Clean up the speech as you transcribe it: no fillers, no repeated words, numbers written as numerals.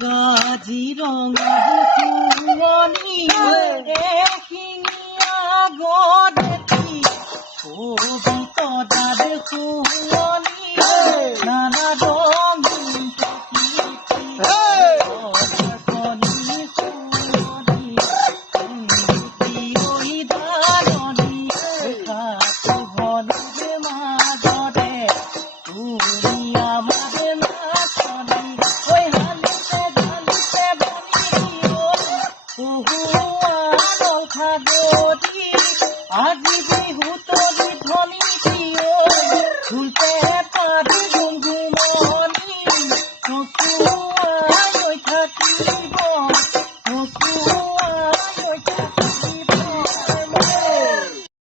কাজিৰঙা শুৱনি এশিঙীয়া গড় দেখি কবিতা শুৱনি নানা ৰঙীন আজি বিহুত